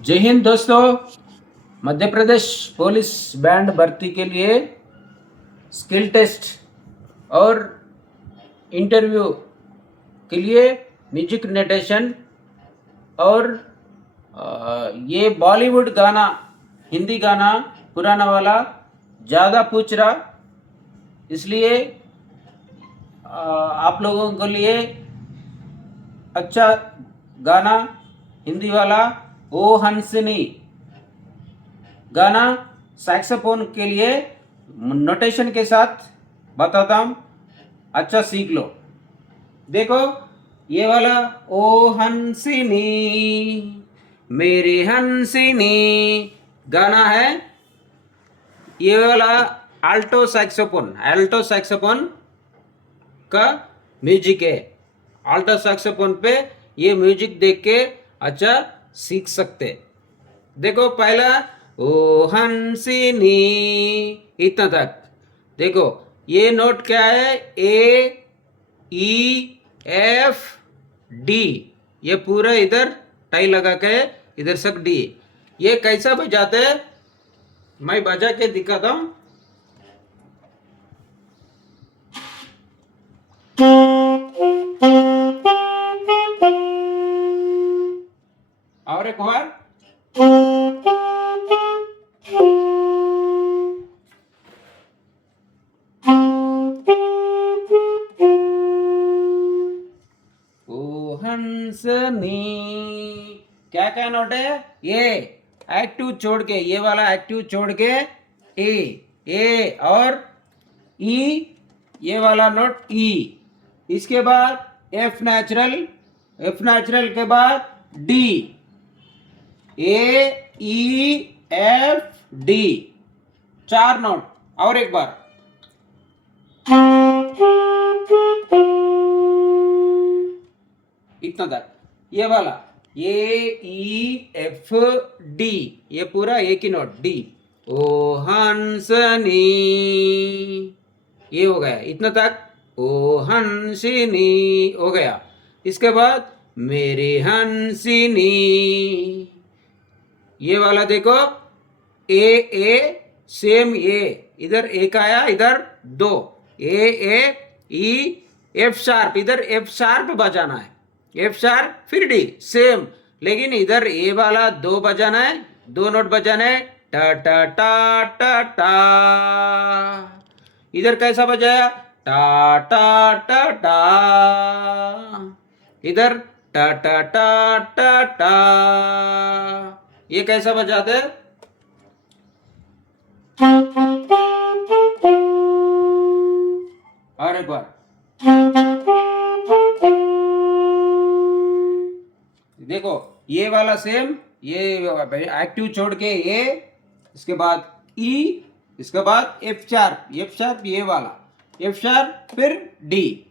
जय हिंद दोस्तों। Madhya Pradesh police band भर्ती के लिए स्किल टेस्ट और इंटरव्यू के लिए म्यूजिक नोटेशन और ये बॉलीवुड गाना, हिंदी गाना पुराना वाला ज़्यादा पूछ रहा, इसलिए आप लोगों के लिए अच्छा गाना हिंदी वाला ओ हंसनी गाना सैक्सोफोन के लिए नोटेशन के साथ बताता हूँ, अच्छा सीख लो। देखो ये वाला ओ हंसिनी मेरी हंसिनी गाना है, ये वाला अल्टो सैक्सोफोन का म्यूजिक है। अल्टो सैक्सोफोन पे ये म्यूजिक देख के अच्छा सीख सकते। देखो पहला ओ हंसिनी इतना तक। देखो ये नोट क्या है, ए ई एफ डी, ये पूरा इधर टाई लगा के इधर तक डी। ये कैसा बजाते हैं मैं बजा के दिखाता हूँ। और एक बार। ओ हंसनी क्या क्या नोट है, ये एक्टिव छोड़ के, ये वाला एक्टिव छोड़ के ए और ई, ये वाला नोट ई, इसके बाद एफ नेचुरल के बाद डी, ए ई एफ डी, चार नोट। और एक बार इतना तक। ये वाला ए ई एफ डी, ये पूरा एक ही नोट डी। ओ हंसनी, ये हो गया इतना तक। ओ हंसिनी हो गया। इसके बाद मेरी हंसिनी, ये वाला देखो ए सेम ए, इधर एक आया इधर दो, ए ई एफ शार्प, इधर एफ शार्प बजाना है, एफ शार्प फिर डी सेम, लेकिन इधर ए वाला दो बजाना है, दो नोट बजाना है, टा टा टा टा टा। इधर कैसा बजाया, टा टा टा टा, इधर टा टा टा टा टा। ये कैसा बजाते हैं, और एक बार देखो ये वाला सेम, ये एक्टिव छोड़ के ए, इसके बाद ई, इसके बाद एफ शार्प, ये वाला एफ शार्प फिर डी।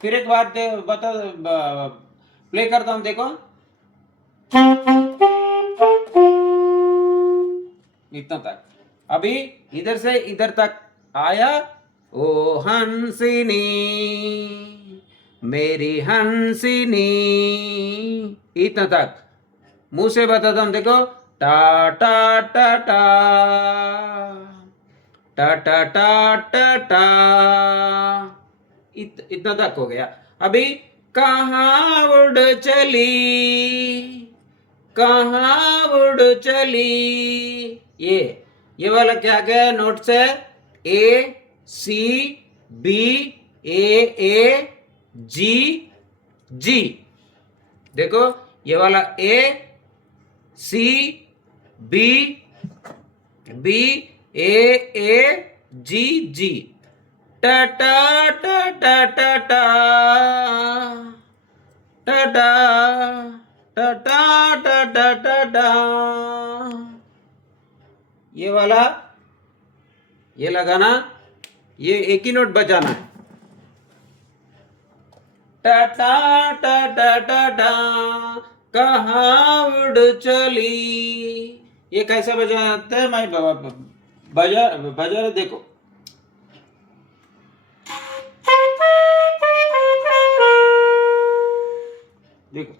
फिर एक बार बता, प्ले करता हूं देखो इतना तक। अभी इधर से इधर तक आया, ओ हंसिनी मेरी हंसिनी, इतना तक। मुंह से बताता हूं देखो, टा टा टा टा टा टा टा टा टा, इतना तक हो गया। अभी कहाँ उड़ चली, कहाँ उड़ चली, ये वाला क्या क्या नोट से, ए सी बी ए जी जी। देखो ये वाला ए सी बी बी ए जी जी, टा टा टा टा टा टा टा टा टा टा टा टा टा। ये वाला ये लगाना, ये एक ही नोट बजाना है, टा टा टा टा टा टा, कहाँ उड़ चली। ये कैसा बजाते हैं मैं बजा बजा देखो, देखो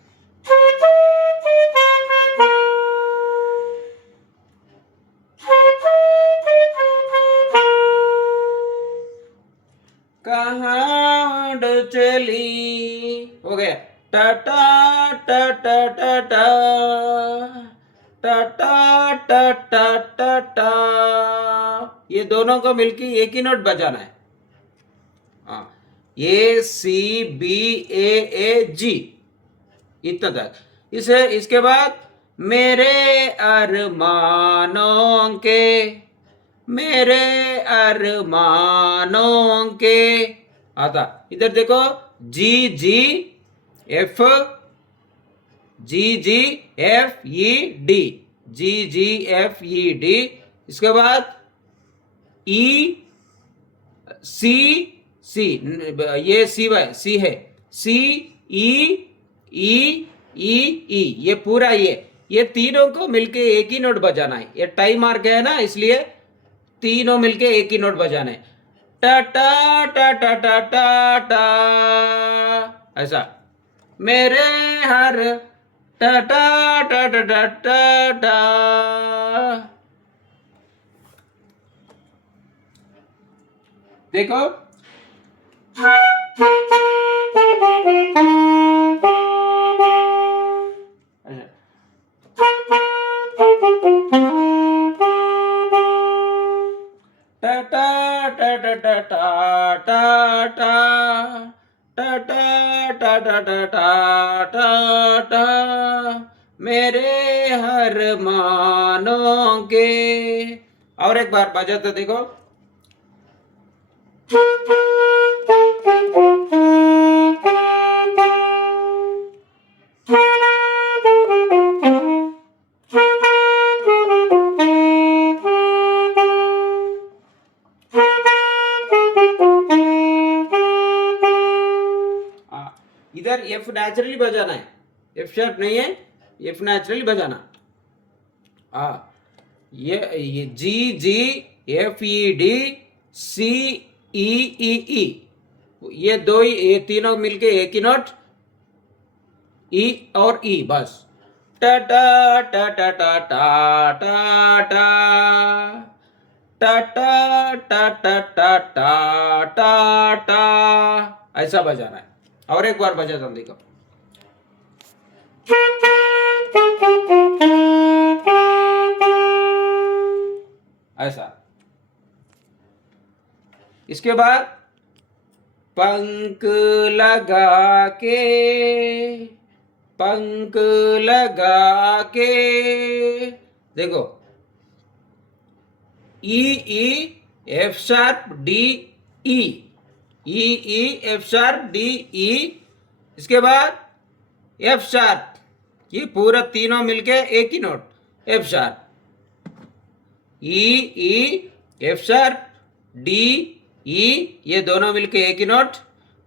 चली, हो गया। टा टा टा टा टा टा टा टा टा टा टा टा, ये दोनों को मिलके एक ही नोट बजाना है। हाँ, ए सी बी ए जी, इतना तक। इसे इसके बाद मेरे अरमानों के, मेरे अरमानों के आता। इधर देखो, जी जी एफ, जी जी एफ ई डी, जी जी एफ ई डी। इसके बाद ई सी, सी, ये सी है, सी ई ई ई ई, ये पूरा ये तीनों को मिलके एक ही नोट बजाना है। ये टाइम मार्क है ना, इसलिए तीनों मिलके एक ही नोट बजाना है। टा टा टा टा टा टा टा, ऐसा। मेरे हर टा टा टा टा टा टा टा। देखो, टा टा टा टा टा टा टा टा टा टा टा टा टा टा टा, मेरे हर मानों के। और एक बार बजाते देखो। इधर एफ नेचुरली बजाना है, एफ शार्प नहीं है, एफ नेचुरली बजाना। ये जी जी एफ ई डी सी ई ई ई, ये दो ही, ये तीनों मिलके एक ही नोट, ई और ई, बस। टा टा टा टा टा टा टा टा टा टा टा टा टा टा टा टा, ऐसा बजाना है। और एक बार बजाता हूं, देखो। ऐसा। इसके बाद पंख लगा के, पंख लगा के, देखो, E E F sharp D E, E E F sharp D E. इसके बाद एफ शार्प, ये पूरा तीनों मिलके एक ही note, F sharp, E E F sharp D E, ये दोनों मिलके एक ही नोट,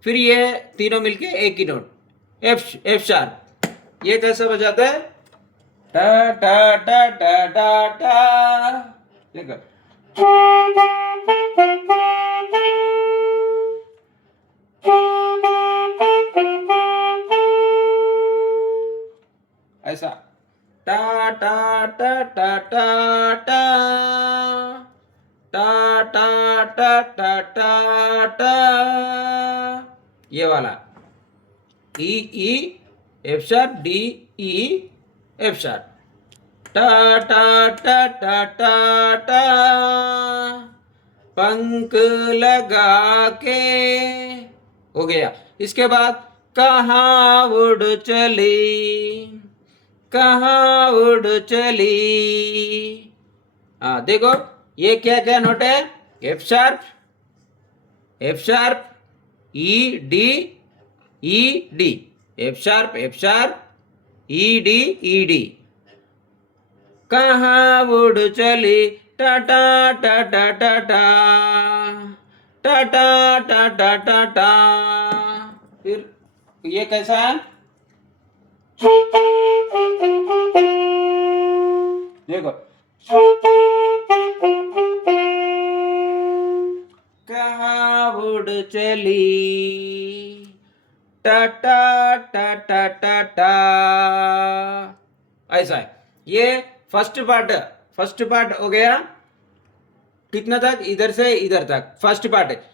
फिर ये तीनों मिलके एक ही नोट, एफ शार्प। ये कैसे बजाते हैं? टा टा टा टा टा टा, देखो। ऐसा। टा टा टा टा टा टा टा टा टा टा टा टा, ये वाला E E F sharp D E F sharp, टा टा टा टा टा टा, पंख लगा के, हो गया। इसके बाद कहाँ उड़ चली, कहाँ उड़ चली। देखो, ये क्या क्या नोट है? F sharp, F sharp E D E D, F sharp E D E D. कहाँ उड़ चली, टा टा टा टा टा टा टा टा टा टा टा टा। फिर ये कैसा है? देखो, कहाँ उड़ चली, टा टा टा टा टा टा, ऐसा है। ये फर्स्ट पार्ट हो गया। कितना तक? इधर से इधर तक फर्स्ट पार्ट है।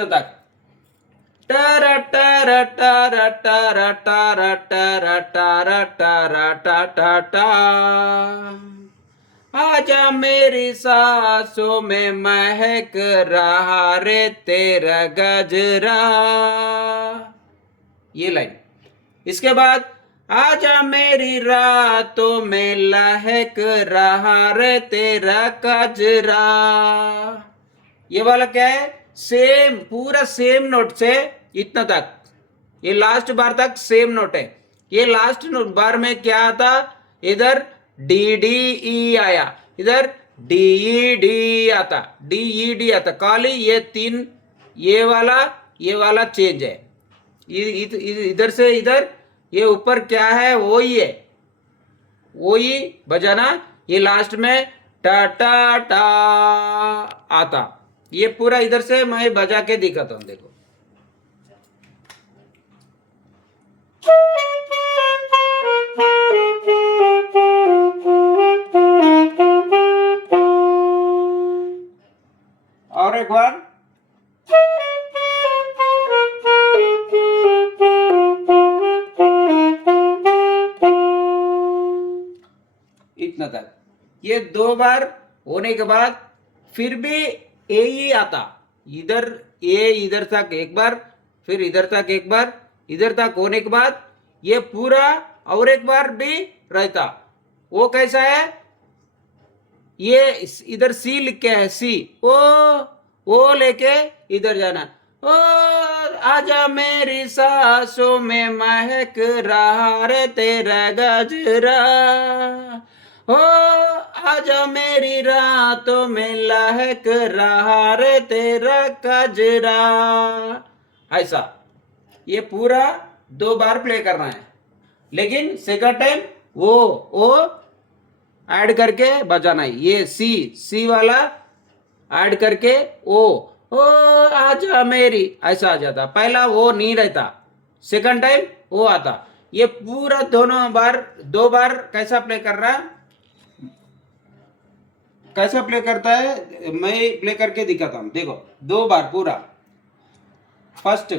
इतना तक। टारा टारा टारा टारा टारा टारा टारा टारा टा टा टा। आजा मेरी सांसों में महक रहा रे तेरा गजरा, ये लाइन। इसके बाद आजा मेरी रातों में लहक रहा रे तेरा गजरा। ये वाला क्या है, सेम पूरा सेम नोट से इतना तक, ये लास्ट बार तक सेम नोट है। ये लास्ट बार में क्या आता, इधर डी डी ई आया, इधर डी ई डी आता, डी ई डी आता, खाली ये तीन, ये वाला चेंज है। इधर से इधर, ये ऊपर क्या है वो ही है, वो ही बजाना। ये लास्ट में टा टा टा आता। ये पूरा इधर से मैं बजा के दिखाता हूं, देखो। और एक बार। इतना तक। ये दो बार होने के बाद फिर भी ए ही आता, इधर ए इधर तक एक बार, फिर इधर तक एक बार, इधर तक होने के बाद ये पूरा और एक बार भी रहता। वो कैसा है, ये इधर सी लिख के है, सी ओ लेके इधर जाना। ओ आजा मेरी सांसों में महक रहा रे तेरा गजरा, ओ आजा मेरी रातों में लहक रहा रे तेरा गजरा। ऐसा ये पूरा दो बार प्ले करना है, लेकिन सेकंड टाइम वो ऐड करके बजाना है। ये सी वाला ऐड करके ओ आजा मेरी ऐसा आ जाता। पहला वो नहीं रहता, सेकंड टाइम वो आता। ये पूरा दोनों बार, दो बार कैसा प्ले कर रहा, कैसा प्ले करता है मैं प्ले करके दिखाता हूं, देखो। दो बार पूरा। फर्स्ट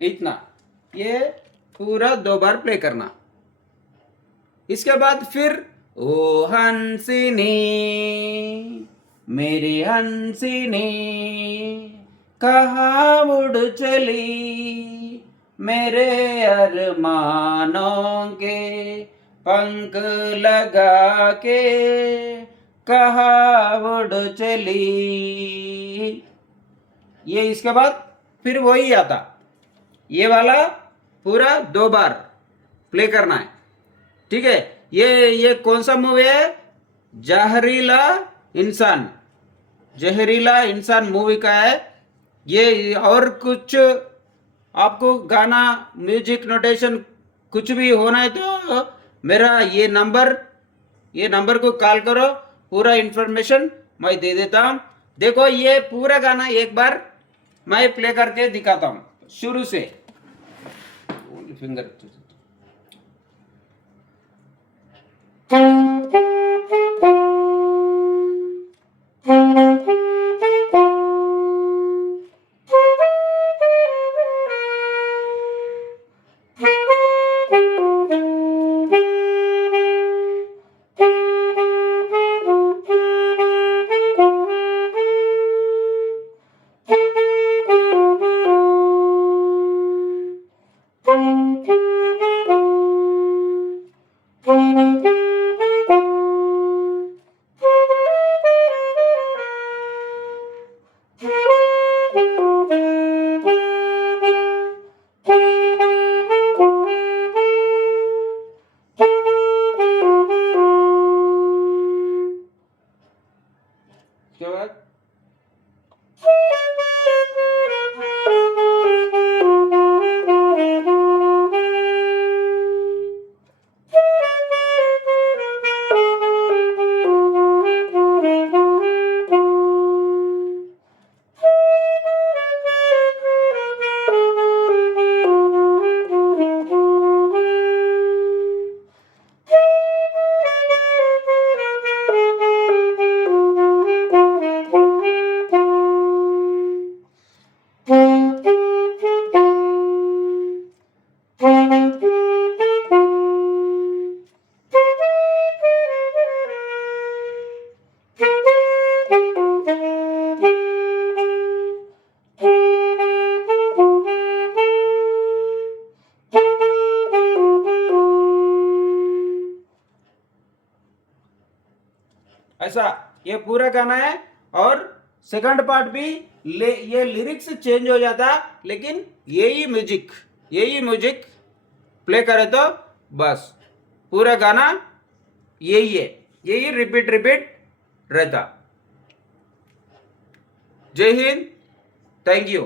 इतना, ये पूरा दो बार प्ले करना। इसके बाद फिर ओ हंसिनी मेरी हंसिनी कहाँ उड़ चली, मेरे अरमानों के पंख लगा के कहाँ उड़ चली। ये इसके बाद फिर वही आता। ये वाला पूरा दो बार प्ले करना है, ठीक है। ये कौन सा मूवी है, जहरीला इंसान, जहरीला इंसान मूवी का है ये। और कुछ आपको गाना, म्यूजिक नोटेशन कुछ भी होना है तो मेरा ये नंबर को कॉल करो, पूरा इंफॉर्मेशन मैं दे देता हूँ। देखो ये पूरा गाना एक बार मैं प्ले करके दिखाता हूँ शुरू से। फिंगर ऐसा ये पूरा गाना है। और सेकंड पार्ट भी ये लिरिक्स चेंज हो जाता, लेकिन यही म्यूजिक प्ले करे तो बस पूरा गाना यही है, यही रिपीट रहता। जय हिंद, थैंक यू।